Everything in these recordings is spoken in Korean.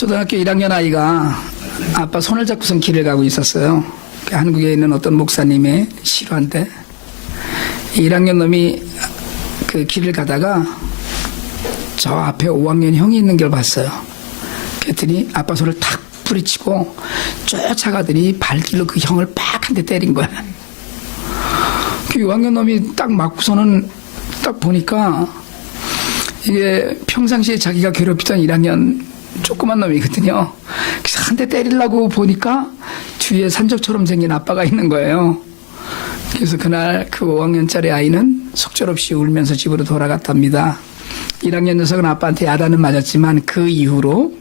초등학교 1학년 아이가 아빠 손을 잡고선 길을 가고 있었어요. 한국에 있는 어떤 목사님의 실화인데 1학년 놈이 그 길을 가다가 저 앞에 5학년 형이 있는 걸 봤어요. 그랬더니 아빠 손을 탁 뿌리치고 쫓아가더니 발길로 그 형을 빡 한 대 때린 거야. 그 6학년 놈이 딱 맞고서는 딱 보니까 이게 평상시에 자기가 괴롭히던 1학년 조그만 놈이거든요. 그래서 한 대 때리려고 보니까 뒤에 산적처럼 생긴 아빠가 있는 거예요. 그래서 그날 그 5학년짜리 아이는 속절없이 울면서 집으로 돌아갔답니다. 1학년 녀석은 아빠한테 야단은 맞았지만 그 이후로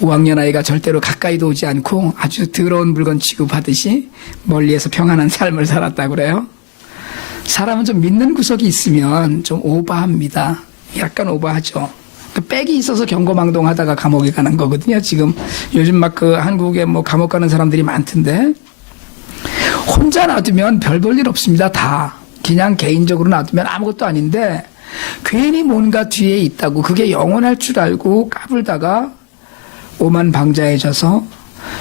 5학년 아이가 절대로 가까이도 오지 않고 아주 더러운 물건 취급하듯이 멀리에서 평안한 삶을 살았다고 그래요. 사람은 좀 믿는 구석이 있으면 좀 오버합니다. 약간 오버하죠. 빽이 있어서 경고망동하다가 감옥에 가는 거거든요. 지금 요즘 막 그 한국에 뭐 감옥 가는 사람들이 많던데 혼자 놔두면 별 볼 일 없습니다. 다 그냥 개인적으로 놔두면 아무것도 아닌데 괜히 뭔가 뒤에 있다고 그게 영원할 줄 알고 까불다가 오만방자해져서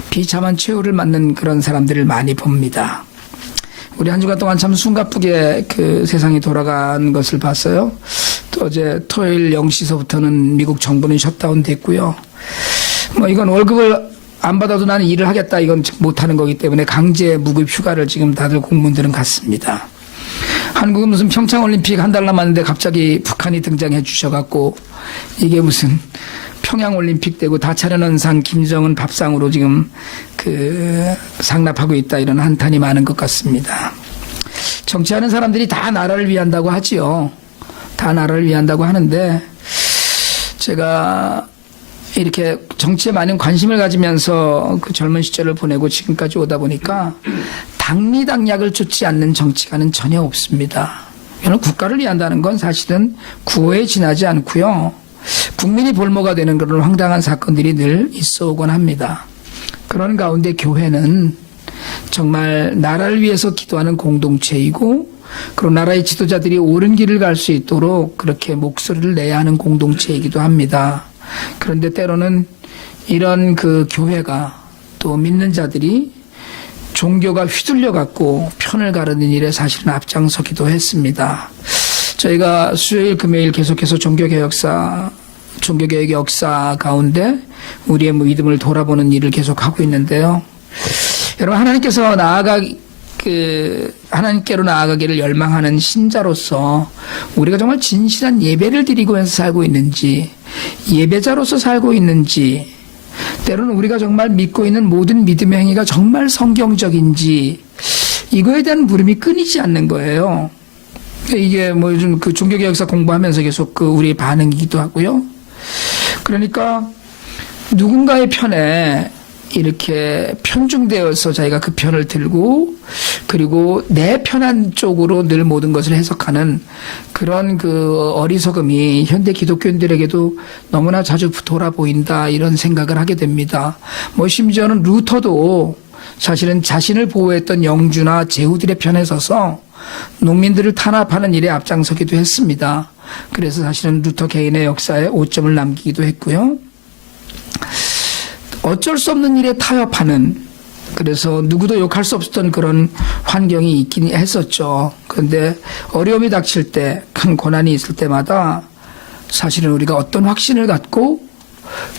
비참한 최후를 맞는 그런 사람들을 많이 봅니다. 우리 한 주간 동안 참 숨가쁘게 그 세상이 돌아간 것을 봤어요. 또 어제 토요일 0시서부터는 미국 정부는 셧다운 됐고요. 뭐 이건 월급을 안 받아도 나는 일을 하겠다 이건 못하는 거기 때문에 강제 무급 휴가를 지금 다들 공무원들은 갔습니다. 한국은 무슨 평창올림픽 한 달 남았는데 갑자기 북한이 등장해 주셔갖고 이게 무슨 평양올림픽 되고 다 차려놓은 상 김정은 밥상으로 지금 그 상납하고 있다 이런 한탄이 많은 것 같습니다. 정치하는 사람들이 다 나라를 위한다고 하지요. 다 나라를 위한다고 하는데 제가 이렇게 정치에 많은 관심을 가지면서 그 젊은 시절을 보내고 지금까지 오다 보니까 당리당략을 쫓지 않는 정치가는 전혀 없습니다. 저는 국가를 위한다는 건 사실은 구호에 지나지 않고요. 국민이 볼모가 되는 그런 황당한 사건들이 늘 있어 오곤 합니다. 그런 가운데 교회는 정말 나라를 위해서 기도하는 공동체이고 그리고 나라의 지도자들이 옳은 길을 갈 수 있도록 그렇게 목소리를 내야 하는 공동체이기도 합니다. 그런데 때로는 이런 그 교회가 또 믿는 자들이 종교가 휘둘려 갖고 편을 가르는 일에 사실은 앞장서기도 했습니다. 저희가 수요일 금요일 계속해서 종교개혁 역사 가운데 우리의 믿음을 돌아보는 일을 계속하고 있는데요. 여러분 하나님께로 나아가기를 열망하는 신자로서 우리가 정말 진실한 예배를 드리면서 살고 있는지 예배자로서 살고 있는지 때로는 우리가 정말 믿고 있는 모든 믿음의 행위가 정말 성경적인지 이거에 대한 물음이 끊이지 않는 거예요. 이게 뭐 요즘 그 종교개혁사 공부하면서 계속 그 우리의 반응이기도 하고요. 그러니까 누군가의 편에 이렇게 편중되어서 자기가 그 편을 들고 그리고 내 편한 쪽으로 늘 모든 것을 해석하는 그런 그 어리석음이 현대 기독교인들에게도 너무나 자주 돌아보인다 이런 생각을 하게 됩니다. 뭐 심지어는 루터도 사실은 자신을 보호했던 영주나 제후들의 편에 서서 농민들을 탄압하는 일에 앞장서기도 했습니다. 그래서 사실은 루터 개인의 역사에 오점을 남기기도 했고요. 어쩔 수 없는 일에 타협하는 그래서 누구도 욕할 수 없었던 그런 환경이 있긴 했었죠. 그런데 어려움이 닥칠 때 큰 고난이 있을 때마다 사실은 우리가 어떤 확신을 갖고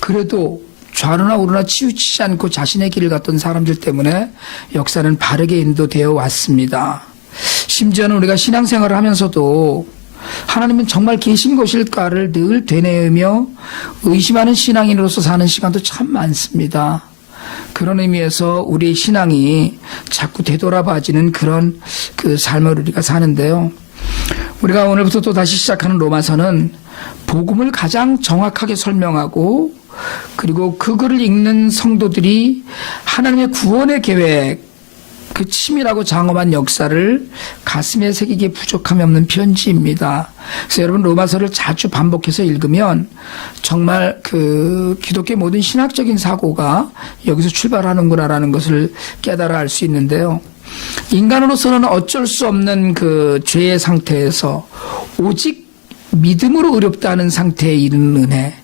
그래도 좌로나 우로나 치우치지 않고 자신의 길을 갔던 사람들 때문에 역사는 바르게 인도되어 왔습니다. 심지어는 우리가 신앙생활을 하면서도 하나님은 정말 계신 것일까를 늘 되뇌으며 의심하는 신앙인으로서 사는 시간도 참 많습니다. 그런 의미에서 우리의 신앙이 자꾸 되돌아봐지는 그런 그 삶을 우리가 사는데요. 우리가 오늘부터 또 다시 시작하는 로마서는 복음을 가장 정확하게 설명하고 그리고 그 글을 읽는 성도들이 하나님의 구원의 계획 그 치밀하고 장엄한 역사를 가슴에 새기기에 부족함이 없는 편지입니다. 그래서 여러분 로마서를 자주 반복해서 읽으면 정말 그 기독교의 모든 신학적인 사고가 여기서 출발하는구나라는 것을 깨달아 알 수 있는데요. 인간으로서는 어쩔 수 없는 그 죄의 상태에서 오직 믿음으로 의롭다는 상태에 이르는 은혜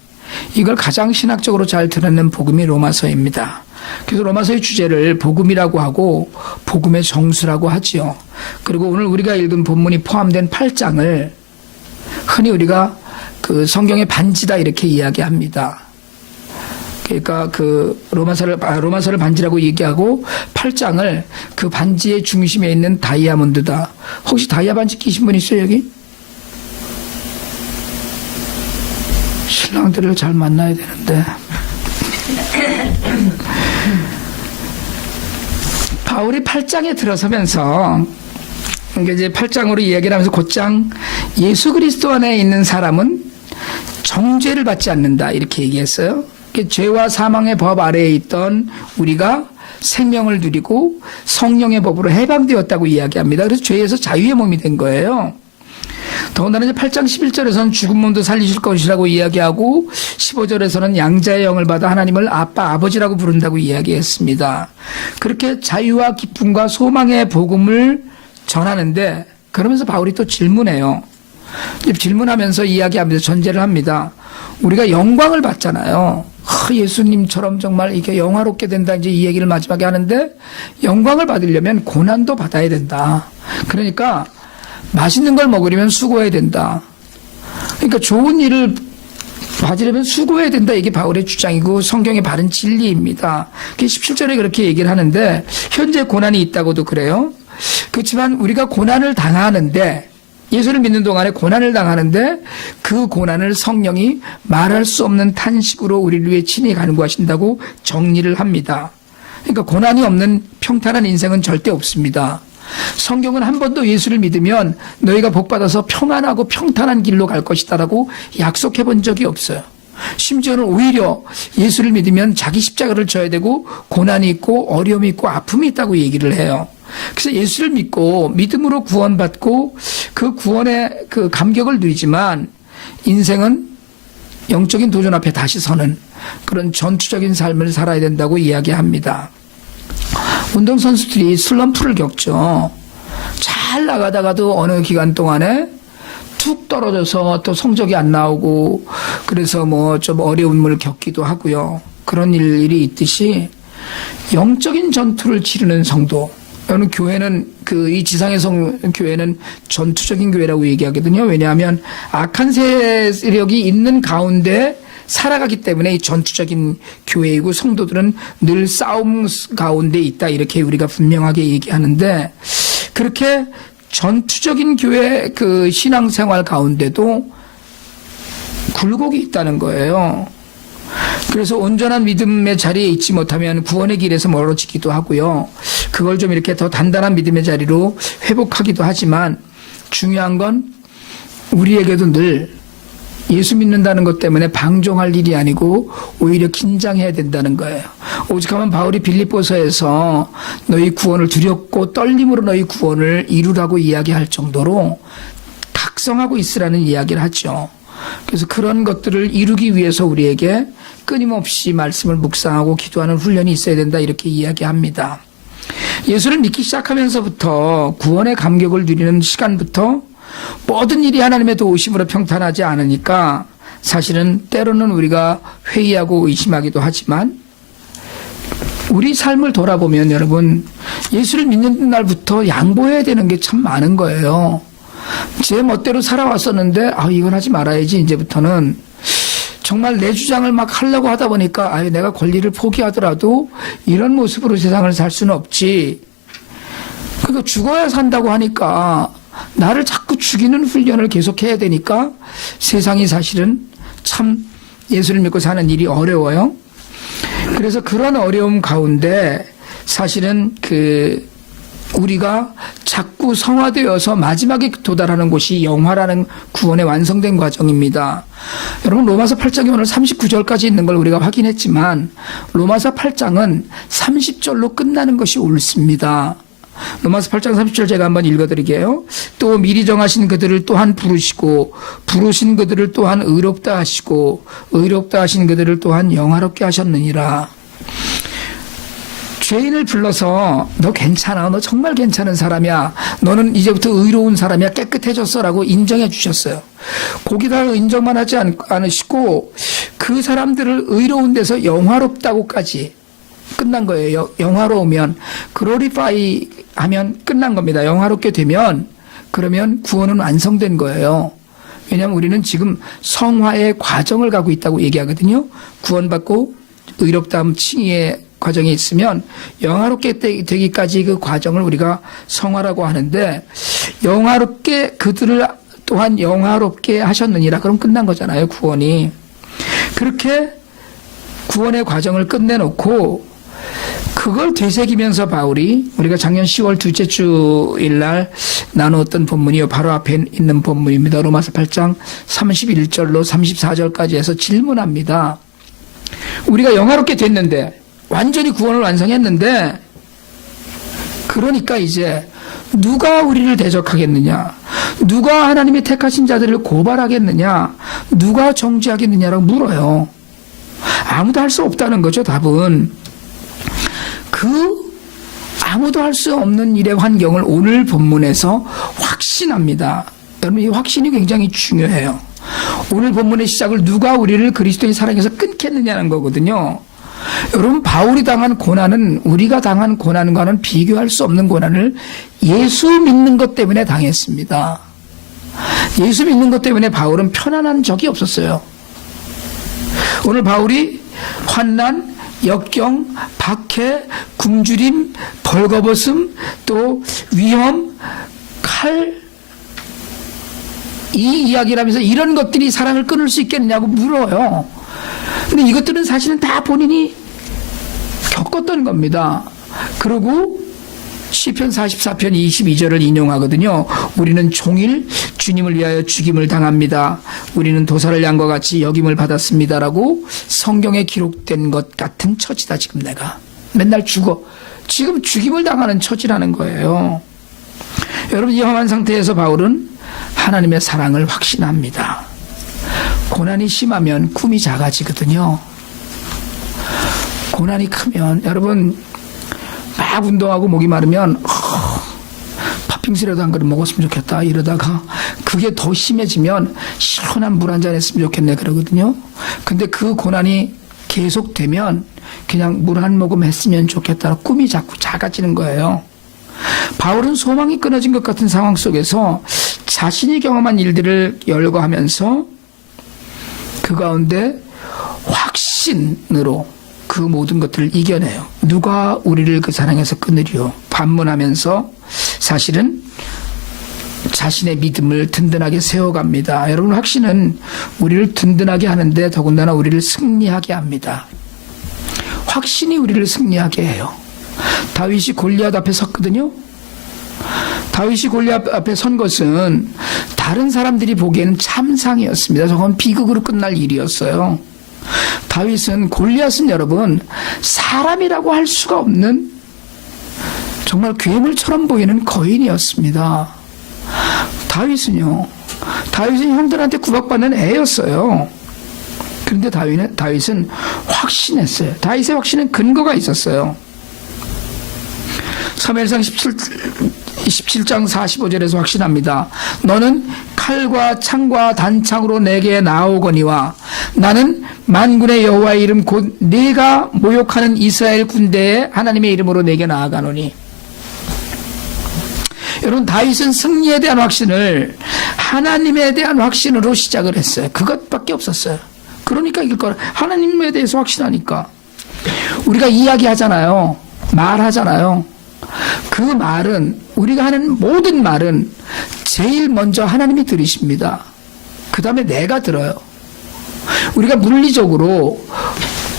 이걸 가장 신학적으로 잘 드러낸 복음이 로마서입니다. 그래서 로마서의 주제를 복음이라고 하고 복음의 정수라고 하지요. 그리고 오늘 우리가 읽은 본문이 포함된 8장을 흔히 우리가 그 성경의 반지다 이렇게 이야기합니다. 그러니까 그 로마서를 반지라고 얘기하고 8장을 그 반지의 중심에 있는 다이아몬드다. 혹시 다이아 반지 끼신 분 있어요 여기? 신랑들을 잘 만나야 되는데. 바울이 8장에 들어서면서 이제 8장으로 이야기를 하면서 곧장 예수 그리스도 안에 있는 사람은 정죄를 받지 않는다 이렇게 얘기했어요. 죄와 사망의 법 아래에 있던 우리가 생명을 누리고 성령의 법으로 해방되었다고 이야기합니다. 그래서 죄에서 자유의 몸이 된 거예요. 더군다나 이제 8장 11절에서는 죽은 몸도 살리실 것이라고 이야기하고 15절에서는 양자의 영을 받아 하나님을 아빠 아버지라고 부른다고 이야기했습니다. 그렇게 자유와 기쁨과 소망의 복음을 전하는데 그러면서 바울이 또 질문해요. 질문하면서 이야기하면서 전제를 합니다. 우리가 영광을 받잖아요. 예수님처럼 정말 이게 영화롭게 된다 이제 이 얘기를 마지막에 하는데 영광을 받으려면 고난도 받아야 된다. 그러니까 맛있는 걸 먹으려면 수고해야 된다. 그러니까 좋은 일을 받으려면 수고해야 된다. 이게 바울의 주장이고 성경의 바른 진리입니다. 17절에 그렇게 얘기를 하는데 현재 고난이 있다고도 그래요. 그렇지만 우리가 고난을 당하는데 예수를 믿는 동안에 고난을 당하는데 그 고난을 성령이 말할 수 없는 탄식으로 우리를 위해 친히 간구하신다고 정리를 합니다. 그러니까 고난이 없는 평탄한 인생은 절대 없습니다. 성경은 한 번도 예수를 믿으면 너희가 복받아서 평안하고 평탄한 길로 갈 것이다라고 약속해 본 적이 없어요. 심지어는 오히려 예수를 믿으면 자기 십자가를 져야 되고 고난이 있고 어려움이 있고 아픔이 있다고 얘기를 해요. 그래서 예수를 믿고 믿음으로 구원받고 그 구원의 그 감격을 누리지만 인생은 영적인 도전 앞에 다시 서는 그런 전투적인 삶을 살아야 된다고 이야기합니다. 운동선수들이 슬럼프를 겪죠. 잘 나가다가도 어느 기간 동안에 툭 떨어져서 또 성적이 안 나오고 그래서 뭐 좀 어려움을 겪기도 하고요. 그런 일이 있듯이 영적인 전투를 치르는 성도, 여러분 교회는 이 지상의 교회는 전투적인 교회라고 얘기하거든요. 왜냐하면 악한 세력이 있는 가운데 살아가기 때문에 이 전투적인 교회이고 성도들은 늘 싸움 가운데 있다 이렇게 우리가 분명하게 얘기하는데 그렇게 전투적인 교회 그 신앙생활 가운데도 굴곡이 있다는 거예요. 그래서 온전한 믿음의 자리에 있지 못하면 구원의 길에서 멀어지기도 하고요. 그걸 좀 이렇게 더 단단한 믿음의 자리로 회복하기도 하지만 중요한 건 우리에게도 늘 예수 믿는다는 것 때문에 방종할 일이 아니고 오히려 긴장해야 된다는 거예요. 오직하면 바울이 빌립보서에서 너희 구원을 두렵고 떨림으로 너희 구원을 이루라고 이야기할 정도로 각성하고 있으라는 이야기를 하죠. 그래서 그런 것들을 이루기 위해서 우리에게 끊임없이 말씀을 묵상하고 기도하는 훈련이 있어야 된다 이렇게 이야기합니다. 예수를 믿기 시작하면서부터 구원의 감격을 누리는 시간부터 모든 일이 하나님의 도우심으로 평탄하지 않으니까 사실은 때로는 우리가 회의하고 의심하기도 하지만 우리 삶을 돌아보면 여러분 예수를 믿는 날부터 양보해야 되는 게 참 많은 거예요. 제 멋대로 살아왔었는데 이건 하지 말아야지 이제부터는 정말 내 주장을 막 하려고 하다 보니까 내가 권리를 포기하더라도 이런 모습으로 세상을 살 수는 없지. 그러니까 죽어야 산다고 하니까 나를 자꾸 죽이는 훈련을 계속해야 되니까 세상이 사실은 참 예수를 믿고 사는 일이 어려워요. 그래서 그런 어려움 가운데 사실은 우리가 자꾸 성화되어서 마지막에 도달하는 곳이 영화라는 구원의 완성된 과정입니다. 여러분 로마서 8장이 오늘 39절까지 있는 걸 우리가 확인했지만 로마서 8장은 30절로 끝나는 것이 옳습니다. 로마서 8장 30절 제가 한번 읽어드릴게요. 또 미리 정하신 그들을 또한 부르시고 부르신 그들을 또한 의롭다 하시고 의롭다 하신 그들을 또한 영화롭게 하셨느니라. 죄인을 불러서 너 괜찮아, 너 정말 괜찮은 사람이야, 너는 이제부터 의로운 사람이야, 깨끗해졌어라고 인정해 주셨어요. 거기다가 인정만 하지 않으시고 그 사람들을 의로운 데서 영화롭다고까지 끝난 거예요. 영화로우면, 글로리파이 하면 끝난 겁니다. 영화롭게 되면, 그러면 구원은 완성된 거예요. 왜냐하면 우리는 지금 성화의 과정을 가고 있다고 얘기하거든요. 구원받고 의롭다함 칭의의 과정에 있으면 영화롭게 되기까지 그 과정을 우리가 성화라고 하는데, 영화롭게 그들을 또한 영화롭게 하셨느니라, 그럼 끝난 거잖아요, 구원이. 그렇게 구원의 과정을 끝내놓고 그걸 되새기면서 바울이, 우리가 작년 10월 둘째 주일 날 나누었던 본문이요, 바로 앞에 있는 본문입니다. 로마서 8장 31절로 34절까지 해서 질문합니다. 우리가 영화롭게 됐는데, 완전히 구원을 완성했는데, 그러니까 이제 누가 우리를 대적하겠느냐, 누가 하나님의 택하신 자들을 고발하겠느냐, 누가 정죄하겠느냐라고 물어요. 아무도 할 수 없다는 거죠, 답은. 아무도 할 수 없는 일의 환경을 오늘 본문에서 확신합니다. 여러분, 이 확신이 굉장히 중요해요. 오늘 본문의 시작을 누가 우리를 그리스도의 사랑에서 끊겠느냐는 거거든요. 여러분, 바울이 당한 고난은 우리가 당한 고난과는 비교할 수 없는 고난을 예수 믿는 것 때문에 당했습니다. 예수 믿는 것 때문에 바울은 편안한 적이 없었어요. 오늘 바울이 환난, 역경, 박해, 굶주림, 벌거벗음, 또 위험, 칼, 이 이야기를 하면서 이런 것들이 사랑을 끊을 수 있겠느냐고 물어요. 근데 이것들은 사실은 다 본인이 겪었던 겁니다. 그리고 시편 44편 22절을 인용하거든요. 우리는 종일 주님을 위하여 죽임을 당합니다. 우리는 도살을 양과 같이 여김을 받았습니다라고 성경에 기록된 것 같은 처지다. 지금 내가 맨날 죽어. 지금 죽임을 당하는 처지라는 거예요. 여러분, 이 험한 상태에서 바울은 하나님의 사랑을 확신합니다. 고난이 심하면 꿈이 작아지거든요. 고난이 크면, 여러분, 막 운동하고 목이 마르면 팥빙수라도 한 그릇 먹었으면 좋겠다 이러다가 그게 더 심해지면 시원한 물 한 잔 했으면 좋겠네 그러거든요. 근데 그 고난이 계속되면 그냥 물 한 모금 했으면 좋겠다, 꿈이 자꾸 작아지는 거예요. 바울은 소망이 끊어진 것 같은 상황 속에서 자신이 경험한 일들을 열거하면서 그 가운데 확신으로 그 모든 것들을 이겨내요. 누가 우리를 그 사랑에서 끊으리요? 반문하면서 사실은 자신의 믿음을 든든하게 세워갑니다. 여러분, 확신은 우리를 든든하게 하는데 더군다나 우리를 승리하게 합니다. 확신이 우리를 승리하게 해요. 다윗이 골리앗 앞에 섰거든요. 다윗이 골리앗 앞에 선 것은 다른 사람들이 보기에는 참상이었습니다. 저건 비극으로 끝날 일이었어요. 다윗은, 골리앗은 여러분 사람이라고 할 수가 없는 정말 괴물처럼 보이는 거인이었습니다. 다윗은 형들한테 구박받는 애였어요. 그런데 다윗은 확신했어요. 다윗의 확신은 근거가 있었어요. 사무엘상 17장 45절에서 확신합니다. 너는 칼과 창과 단창으로 내게 나오거니와 나는 만군의 여호와의 이름 곧 네가 모욕하는 이스라엘 군대의 하나님의 이름으로 내게 나아가노니. 여러분, 다윗은 승리에 대한 확신을 하나님에 대한 확신으로 시작을 했어요. 그것밖에 없었어요. 그러니까 이길 거라. 하나님에 대해서 확신하니까. 우리가 이야기하잖아요. 말하잖아요. 그 말은, 우리가 하는 모든 말은 제일 먼저 하나님이 들으십니다. 그 다음에 내가 들어요. 우리가 물리적으로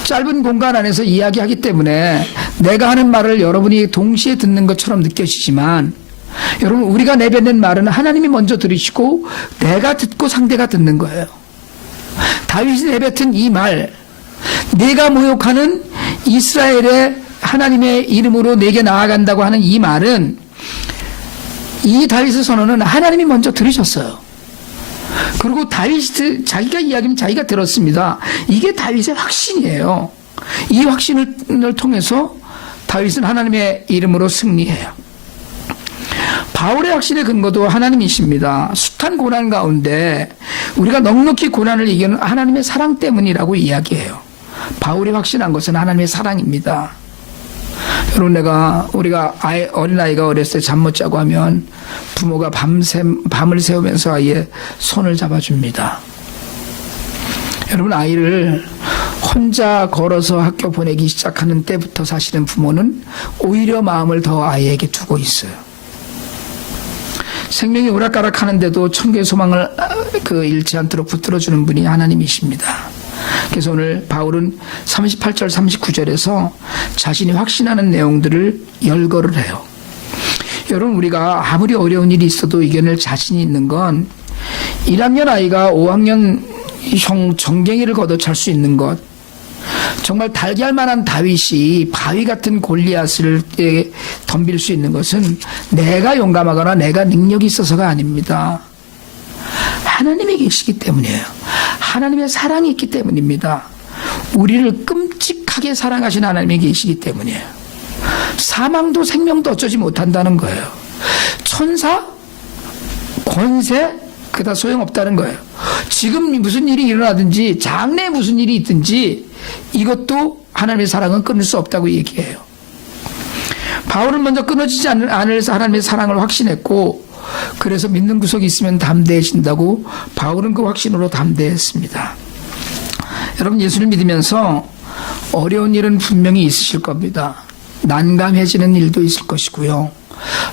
짧은 공간 안에서 이야기하기 때문에 내가 하는 말을 여러분이 동시에 듣는 것처럼 느껴지지만, 여러분, 우리가 내뱉는 말은 하나님이 먼저 들으시고 내가 듣고 상대가 듣는 거예요. 다윗이 내뱉은 이 말, 내가 모욕하는 이스라엘의 하나님의 이름으로 내게 나아간다고 하는 이 말은, 이 다윗의 선언은 하나님이 먼저 들으셨어요. 그리고 다윗이 자기가 이야기하면 자기가 들었습니다. 이게 다윗의 확신이에요. 이 확신을 통해서 다윗은 하나님의 이름으로 승리해요. 바울의 확신의 근거도 하나님이십니다. 숱한 고난 가운데 우리가 넉넉히 고난을 이기는 하나님의 사랑 때문이라고 이야기해요. 바울이 확신한 것은 하나님의 사랑입니다. 여러분, 우리가 어린아이가 어렸을 때 잠 못 자고 하면 부모가 밤을 새우면서 아이의 손을 잡아줍니다. 여러분, 아이를 혼자 걸어서 학교 보내기 시작하는 때부터 사실은 부모는 오히려 마음을 더 아이에게 두고 있어요. 생명이 오락가락 하는데도 천국의 소망을 잃지 않도록 붙들어주는 분이 하나님이십니다. 그래서 오늘 바울은 38절 39절에서 자신이 확신하는 내용들을 열거를 해요. 여러분, 우리가 아무리 어려운 일이 있어도 이겨낼 자신이 있는 건 1학년 아이가 5학년 형 정갱이를 걷어찰 수 있는 것, 정말 달걀만한 다윗이 바위 같은 골리앗을 덤빌 수 있는 것은 내가 용감하거나 내가 능력이 있어서가 아닙니다. 하나님이 계시기 때문이에요. 하나님의 사랑이 있기 때문입니다. 우리를 끔찍하게 사랑하신 하나님이 계시기 때문이에요. 사망도 생명도 어쩌지 못한다는 거예요. 천사, 권세, 그다 소용없다는 거예요. 지금 무슨 일이 일어나든지 장래에 무슨 일이 있든지 이것도 하나님의 사랑은 끊을 수 없다고 얘기해요. 바울은 먼저 끊어지지 않을 하나님의 사랑을 확신했고, 그래서 믿는 구석이 있으면 담대해진다고 바울은 그 확신으로 담대했습니다. 여러분, 예수를 믿으면서 어려운 일은 분명히 있으실 겁니다. 난감해지는 일도 있을 것이고요.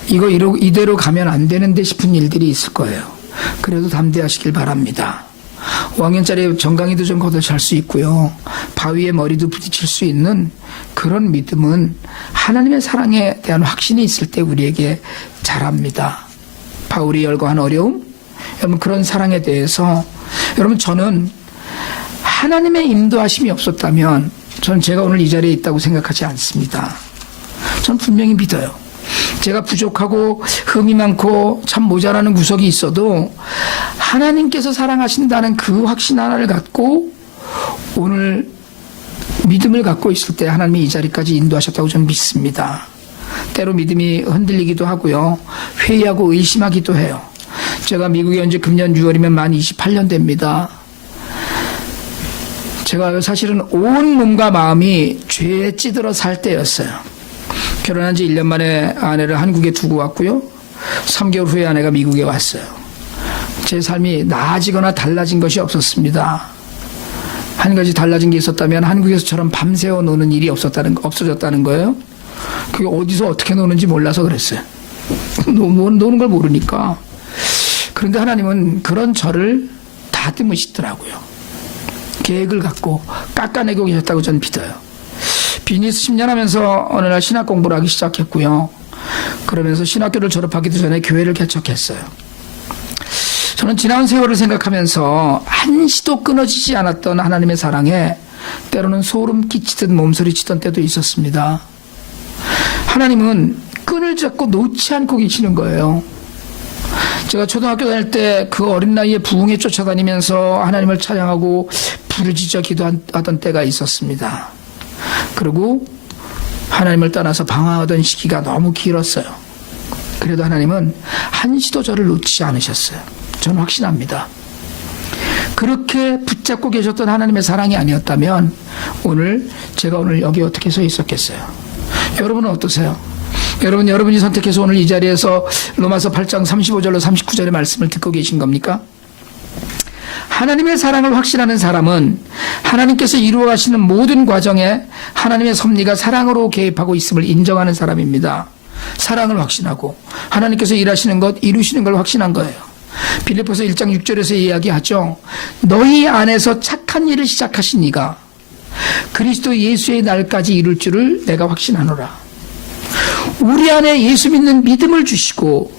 이대로 가면 안 되는데 싶은 일들이 있을 거예요. 그래도 담대하시길 바랍니다. 5학년짜리 정강이도 좀 걷어찰 수 있고요. 바위에 머리도 부딪힐 수 있는 그런 믿음은 하나님의 사랑에 대한 확신이 있을 때 우리에게 자랍니다. 바울이 열거한 어려움, 여러분, 그런 사랑에 대해서 여러분, 저는 하나님의 인도하심이 없었다면 저는 제가 오늘 이 자리에 있다고 생각하지 않습니다. 저는 분명히 믿어요. 제가 부족하고 흠이 많고 참 모자라는 구석이 있어도 하나님께서 사랑하신다는 그 확신 하나를 갖고 오늘 믿음을 갖고 있을 때 하나님이 이 자리까지 인도하셨다고 저는 믿습니다. 때로 믿음이 흔들리기도 하고요. 회의하고 의심하기도 해요. 제가 미국에 온 지 금년 6월이면 만 28년 됩니다. 제가 사실은 온 몸과 마음이 죄에 찌들어 살 때였어요. 결혼한 지 1년 만에 아내를 한국에 두고 왔고요. 3개월 후에 아내가 미국에 왔어요. 제 삶이 나아지거나 달라진 것이 없었습니다. 한 가지 달라진 게 있었다면 한국에서처럼 밤새워 노는 일이 없어졌다는 거예요. 그게 어디서 어떻게 노는지 몰라서 그랬어요. 노는 걸 모르니까. 그런데 하나님은 그런 저를 다듬으시더라고요. 계획을 갖고 깎아내고 계셨다고 저는 믿어요. 비즈니스 10년 하면서 어느 날 신학 공부를 하기 시작했고요. 그러면서 신학교를 졸업하기도 전에 교회를 개척했어요. 저는 지나온 세월을 생각하면서 한시도 끊어지지 않았던 하나님의 사랑에 때로는 소름 끼치듯 몸서리치던 때도 있었습니다. 하나님은 끈을 잡고 놓지 않고 계시는 거예요. 제가 초등학교 다닐 때 그 어린 나이에 부흥에 쫓아다니면서 하나님을 찬양하고 부르짖어 기도하던 때가 있었습니다. 그리고 하나님을 떠나서 방황하던 시기가 너무 길었어요. 그래도 하나님은 한시도 저를 놓치지 않으셨어요. 저는 확신합니다. 그렇게 붙잡고 계셨던 하나님의 사랑이 아니었다면 제가 오늘 여기 어떻게 서 있었겠어요? 여러분은 어떠세요? 여러분이 선택해서 오늘 이 자리에서 로마서 8장 35절로 39절의 말씀을 듣고 계신 겁니까? 하나님의 사랑을 확신하는 사람은 하나님께서 이루어 가시는 모든 과정에 하나님의 섭리가 사랑으로 개입하고 있음을 인정하는 사람입니다. 사랑을 확신하고 하나님께서 일하시는 것, 이루시는 걸 확신한 거예요. 빌립보서 1장 6절에서 이야기하죠. 너희 안에서 착한 일을 시작하신 이가 그리스도 예수의 날까지 이룰 줄을 내가 확신하노라. 우리 안에 예수 믿는 믿음을 주시고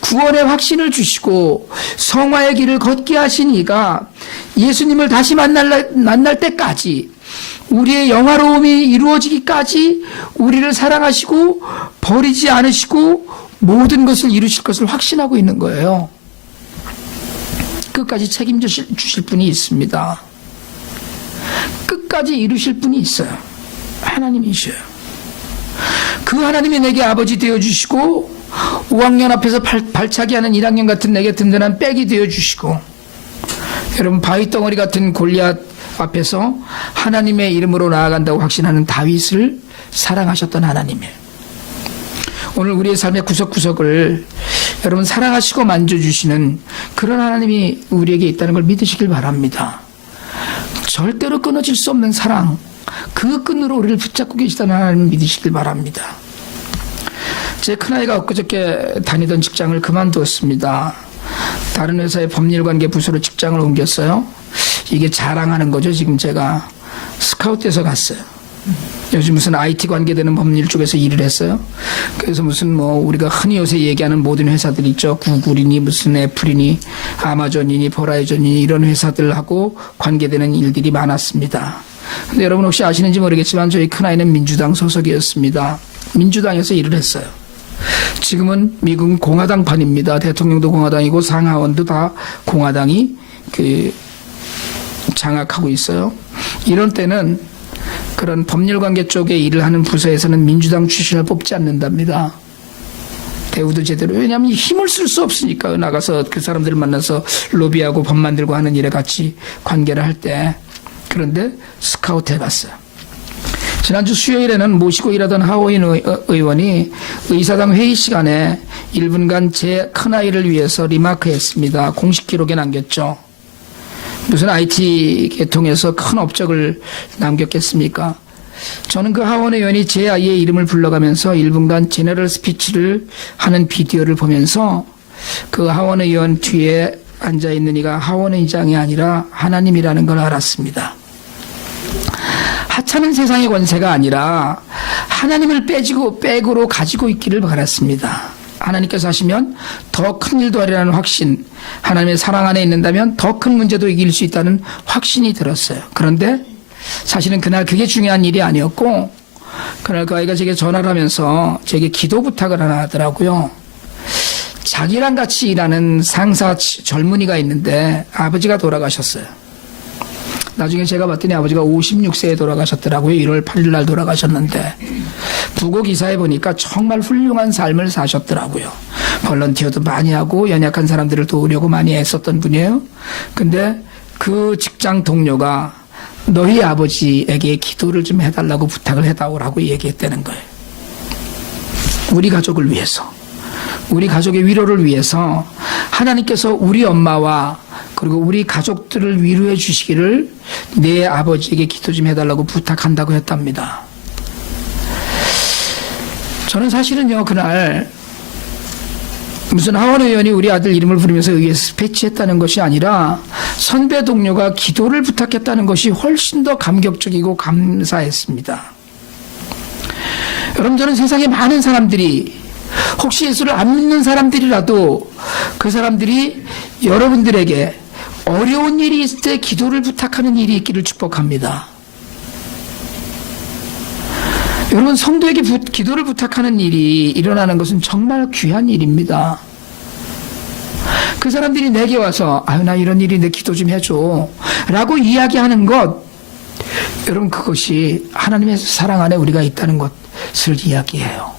구원의 확신을 주시고 성화의 길을 걷게 하신 이가 예수님을 다시 만날 때까지 우리의 영화로움이 이루어지기까지 우리를 사랑하시고 버리지 않으시고 모든 것을 이루실 것을 확신하고 있는 거예요. 끝까지 책임져 주실 분이 있습니다. 끝까지 이루실 분이 있어요. 하나님이셔요. 그 하나님이 내게 아버지 되어주시고 5학년 앞에서 발차기 하는 1학년 같은 내게 든든한 백이 되어주시고, 여러분 바위덩어리 같은 골리앗 앞에서 하나님의 이름으로 나아간다고 확신하는 다윗을 사랑하셨던 하나님이에요. 오늘 우리의 삶의 구석구석을 여러분 사랑하시고 만져주시는 그런 하나님이 우리에게 있다는 걸 믿으시길 바랍니다. 절대로 끊어질 수 없는 사랑, 그 끈으로 우리를 붙잡고 계시다는 하나님을 믿으시길 바랍니다. 제 큰아이가 엊그저께 다니던 직장을 그만두었습니다. 다른 회사의 법률관계 부서로 직장을 옮겼어요. 이게 자랑하는 거죠. 지금 제가 스카우트에서 갔어요. 요즘 무슨 IT 관계되는 법률 쪽에서 일을 했어요. 그래서 무슨 우리가 흔히 요새 얘기하는 모든 회사들 있죠. 구글이니 무슨 애플이니 아마존이니 버라이즌이니 이런 회사들하고 관계되는 일들이 많았습니다. 근데 여러분 혹시 아시는지 모르겠지만 저희 큰아이는 민주당 소속이었습니다. 민주당에서 일을 했어요. 지금은 미국 공화당판입니다. 대통령도 공화당이고 상하원도 다 공화당이 장악하고 있어요. 이런 때는 그런 법률관계 쪽에 일을 하는 부서에서는 민주당 출신을 뽑지 않는답니다. 대우도 제대로. 왜냐하면 힘을 쓸 수 없으니까. 나가서 그 사람들을 만나서 로비하고 법 만들고 하는 일에 같이 관계를 할 때. 그런데 스카우트에 갔어요. 지난주 수요일에는 모시고 일하던 하오인 의원이 의사당 회의 시간에 1분간 제 큰아이를 위해서 리마크했습니다. 공식 기록에 남겼죠. 무슨 IT 계통에서 큰 업적을 남겼겠습니까? 저는 그 하원 의원이 제 아이의 이름을 불러가면서 1분간 제너럴 스피치를 하는 비디오를 보면서 그 하원 의원 뒤에 앉아있는 이가 하원 의장이 아니라 하나님이라는 걸 알았습니다. 하찮은 세상의 권세가 아니라 하나님을 백으로 가지고 있기를 바랐습니다. 하나님께서 하시면 더 큰 일도 하리라는 확신, 하나님의 사랑 안에 있는다면 더 큰 문제도 이길 수 있다는 확신이 들었어요. 그런데 사실은 그날 그게 중요한 일이 아니었고, 그날 그 아이가 제게 전화를 하면서 제게 기도 부탁을 하나 하더라고요. 자기랑 같이 일하는 상사 젊은이가 있는데 아버지가 돌아가셨어요. 나중에 제가 봤더니 아버지가 56세에 돌아가셨더라고요. 1월 8일 날 돌아가셨는데 부고 기사에 보니까 정말 훌륭한 삶을 사셨더라고요. 볼런티어도 많이 하고 연약한 사람들을 도우려고 많이 애썼던 분이에요. 근데 그 직장 동료가 너희 아버지에게 기도를 좀 해달라고 부탁을 해달라고 얘기했다는 거예요. 우리 가족을 위해서, 우리 가족의 위로를 위해서 하나님께서 우리 엄마와 그리고 우리 가족들을 위로해 주시기를 내 아버지에게 기도 좀 해달라고 부탁한다고 했답니다. 저는 사실은요, 그날 무슨 하원 의원이 우리 아들 이름을 부르면서 의회에서 스피치했다는 것이 아니라 선배 동료가 기도를 부탁했다는 것이 훨씬 더 감격적이고 감사했습니다. 여러분, 저는 세상에 많은 사람들이 혹시 예수를 안 믿는 사람들이라도 그 사람들이 여러분들에게 어려운 일이 있을 때 기도를 부탁하는 일이 있기를 축복합니다. 여러분, 성도에게 기도를 부탁하는 일이 일어나는 것은 정말 귀한 일입니다. 그 사람들이 내게 와서 아유 나 이런 일인데 기도 좀 해줘 라고 이야기하는 것, 여러분 그것이 하나님의 사랑 안에 우리가 있다는 것을 이야기해요.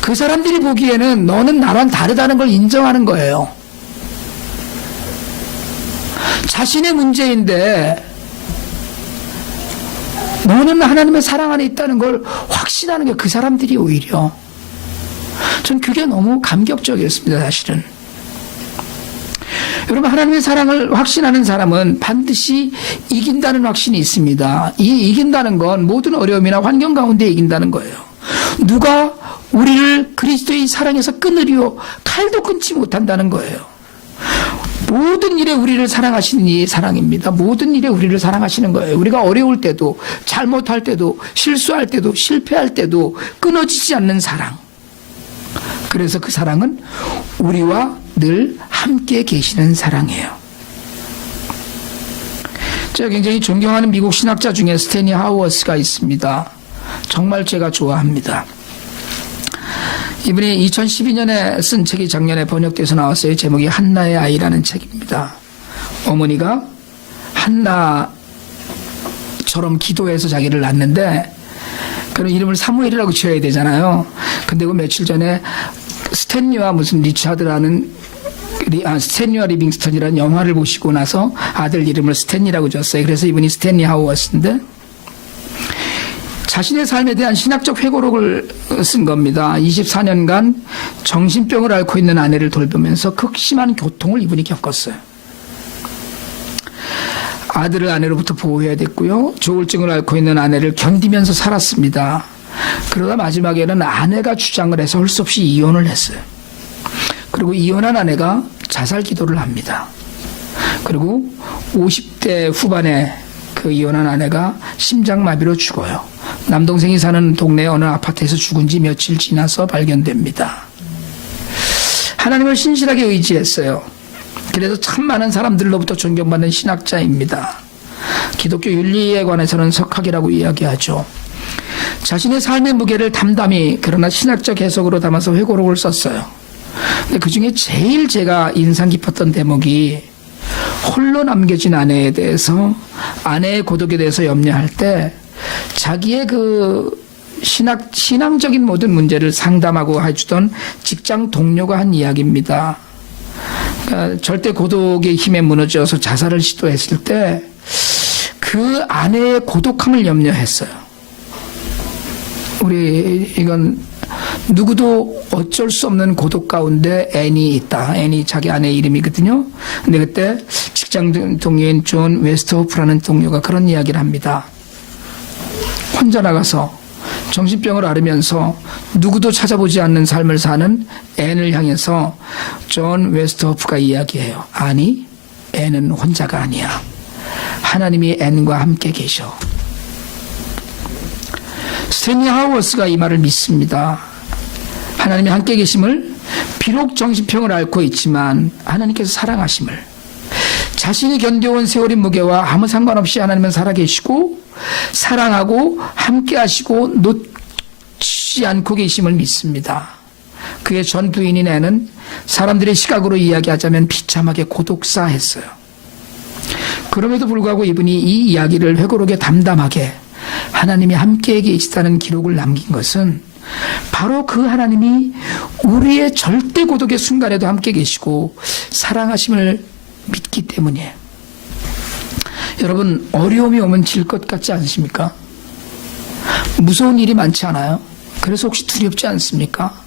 그 사람들이 보기에는 너는 나랑 다르다는 걸 인정하는 거예요. 자신의 문제인데 너는 하나님의 사랑 안에 있다는 걸 확신하는 게 그 사람들이 오히려, 전 그게 너무 감격적이었습니다. 사실은 여러분, 하나님의 사랑을 확신하는 사람은 반드시 이긴다는 확신이 있습니다. 이 이긴다는 건 모든 어려움이나 환경 가운데 이긴다는 거예요. 누가 우리를 그리스도의 사랑에서 끊으리요? 칼도 끊지 못한다는 거예요. 모든 일에 우리를 사랑하시는 이 사랑입니다. 모든 일에 우리를 사랑하시는 거예요. 우리가 어려울 때도, 잘못할 때도, 실수할 때도, 실패할 때도 끊어지지 않는 사랑. 그래서 그 사랑은 우리와 늘 함께 계시는 사랑이에요. 제가 굉장히 존경하는 미국 신학자 중에 스탠리 하우어스가 있습니다. 정말 제가 좋아합니다. 이분이 2012년에 쓴 책이 작년에 번역돼서 나왔어요. 제목이 한나의 아이라는 책입니다. 어머니가 한나처럼 기도해서 자기를 낳는데 그럼 이름을 사무엘이라고 지어야 되잖아요. 근데 그 며칠 전에 스탠리와 무슨 리차드라는 스탠리와 리빙스턴이라는 영화를 보시고 나서 아들 이름을 스탠리라고 지었어요. 그래서 이분이 스탠리 하우어스인데 자신의 삶에 대한 신학적 회고록을 쓴 겁니다. 24년간 정신병을 앓고 있는 아내를 돌보면서 극심한 고통을 이분이 겪었어요. 아들을 아내로부터 보호해야 됐고요. 조울증을 앓고 있는 아내를 견디면서 살았습니다. 그러다 마지막에는 아내가 주장을 해서 할 수 없이 이혼을 했어요. 그리고 이혼한 아내가 자살 기도를 합니다. 그리고 50대 후반에 그 이혼한 아내가 심장마비로 죽어요. 남동생이 사는 동네 어느 아파트에서 죽은 지 며칠 지나서 발견됩니다. 하나님을 신실하게 의지했어요. 그래서 참 많은 사람들로부터 존경받는 신학자입니다. 기독교 윤리에 관해서는 석학이라고 이야기하죠. 자신의 삶의 무게를 담담히 그러나 신학적 해석으로 담아서 회고록을 썼어요. 근데 그 중에 제일 제가 인상 깊었던 대목이 홀로 남겨진 아내에 대해서 아내의 고독에 대해서 염려할 때 자기의 그 신앙적인 모든 문제를 상담하고 해주던 직장 동료가 한 이야기입니다. 그러니까 절대 고독의 힘에 무너져서 자살을 시도했을 때 그 아내의 고독함을 염려했어요. 우리 이건 누구도 어쩔 수 없는 고독 가운데 앤이 있다. 앤이 자기 아내 이름이거든요. 근데 그때 직장 동료인 존 웨스트호프라는 동료가 그런 이야기를 합니다. 혼자 나가서 정신병을 앓으면서 누구도 찾아보지 않는 삶을 사는 앤을 향해서 존 웨스트호프가 이야기해요. 아니, 앤은 혼자가 아니야. 하나님이 앤과 함께 계셔. 스탠리 하우어스가 이 말을 믿습니다. 하나님이 함께 계심을, 비록 정신병을 앓고 있지만 하나님께서 사랑하심을, 자신이 견뎌온 세월의 무게와 아무 상관없이 하나님은 살아계시고 사랑하고 함께 하시고 놓지 않고 계심을 믿습니다. 그의 전 부인인 애는 사람들의 시각으로 이야기하자면 비참하게 고독사했어요. 그럼에도 불구하고 이분이 이 이야기를 회고록에 담담하게 하나님이 함께 계시다는 기록을 남긴 것은 바로 그 하나님이 우리의 절대 고독의 순간에도 함께 계시고 사랑하심을 믿기 때문이에요. 여러분, 어려움이 오면 질 것 같지 않으십니까? 무서운 일이 많지 않아요? 그래서 혹시 두렵지 않습니까?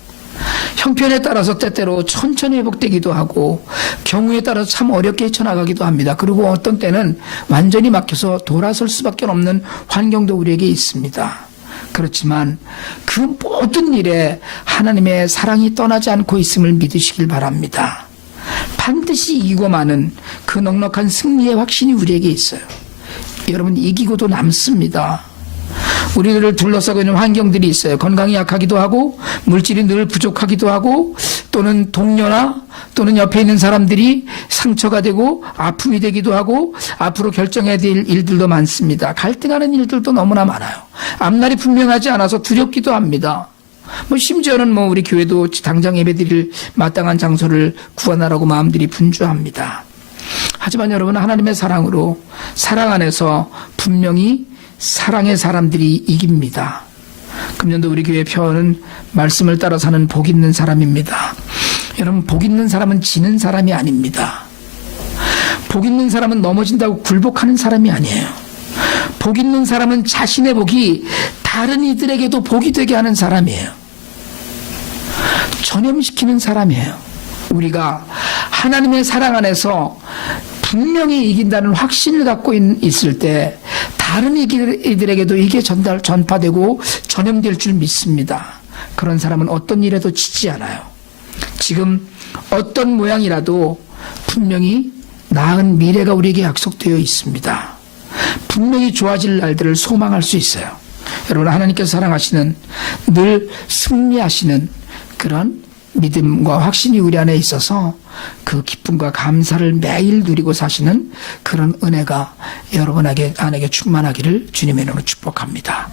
형편에 따라서 때때로 천천히 회복되기도 하고 경우에 따라서 참 어렵게 헤쳐나가기도 합니다. 그리고 어떤 때는 완전히 막혀서 돌아설 수밖에 없는 환경도 우리에게 있습니다. 그렇지만 그 모든 일에 하나님의 사랑이 떠나지 않고 있음을 믿으시길 바랍니다. 반드시 이기고 마는 그 넉넉한 승리의 확신이 우리에게 있어요. 여러분, 이기고도 남습니다. 우리들을 둘러싸고 있는 환경들이 있어요. 건강이 약하기도 하고 물질이 늘 부족하기도 하고 또는 동료나 또는 옆에 있는 사람들이 상처가 되고 아픔이 되기도 하고 앞으로 결정해야 될 일들도 많습니다. 갈등하는 일들도 너무나 많아요. 앞날이 분명하지 않아서 두렵기도 합니다. 심지어는 우리 교회도 당장 예배드릴 마땅한 장소를 구하느라고 마음들이 분주합니다. 하지만 여러분, 하나님의 사랑으로 사랑 안에서 분명히 사랑의 사람들이 이깁니다. 금년도 우리 교회 표어는 말씀을 따라 사는 복 있는 사람입니다. 여러분, 복 있는 사람은 지는 사람이 아닙니다. 복 있는 사람은 넘어진다고 굴복하는 사람이 아니에요. 복 있는 사람은 자신의 복이 다른 이들에게도 복이 되게 하는 사람이에요. 전염시키는 사람이에요. 우리가 하나님의 사랑 안에서 분명히 이긴다는 확신을 갖고 있을 때 다른 이들에게도 이게 전파되고 전염될 줄 믿습니다. 그런 사람은 어떤 일에도 지지 않아요. 지금 어떤 모양이라도 분명히 나은 미래가 우리에게 약속되어 있습니다. 분명히 좋아질 날들을 소망할 수 있어요. 여러분, 하나님께서 사랑하시는, 늘 승리하시는 그런 믿음과 확신이 우리 안에 있어서 그 기쁨과 감사를 매일 누리고 사시는 그런 은혜가 여러분 안에게 충만하기를 주님의 이름으로 축복합니다.